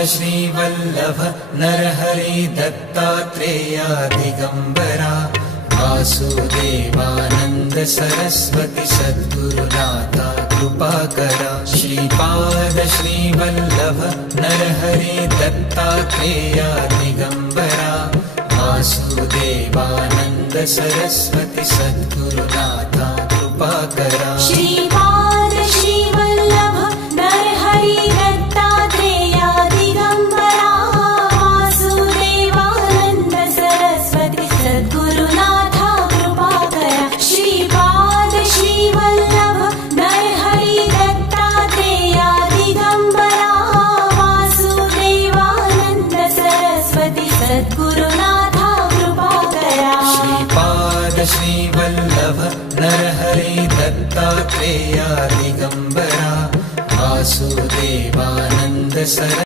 Shrivallabh Narhari Dattatreya Digambara Vasudevanand Saraswati सद्गुरुनाथा कृपाकरा Shripad Shrivallabh Narhari Dattatreya Digambara Vasudevanand Saraswati सद्गुरुनाथा कृपाकरा Shripad Shrivallabh Narhari Dattatreya Digambara Vasudevanand Saraswati सद्गुरुनाथा कृपाकरा Shripad Shrivallabh Narhari Dattatreya Digambara Vasudevanand Saraswati सद्गुरुनाथा कृपाकरा Shripad Shrivallabh Narhari Dattatreya Digambara Vasudevanand Saraswati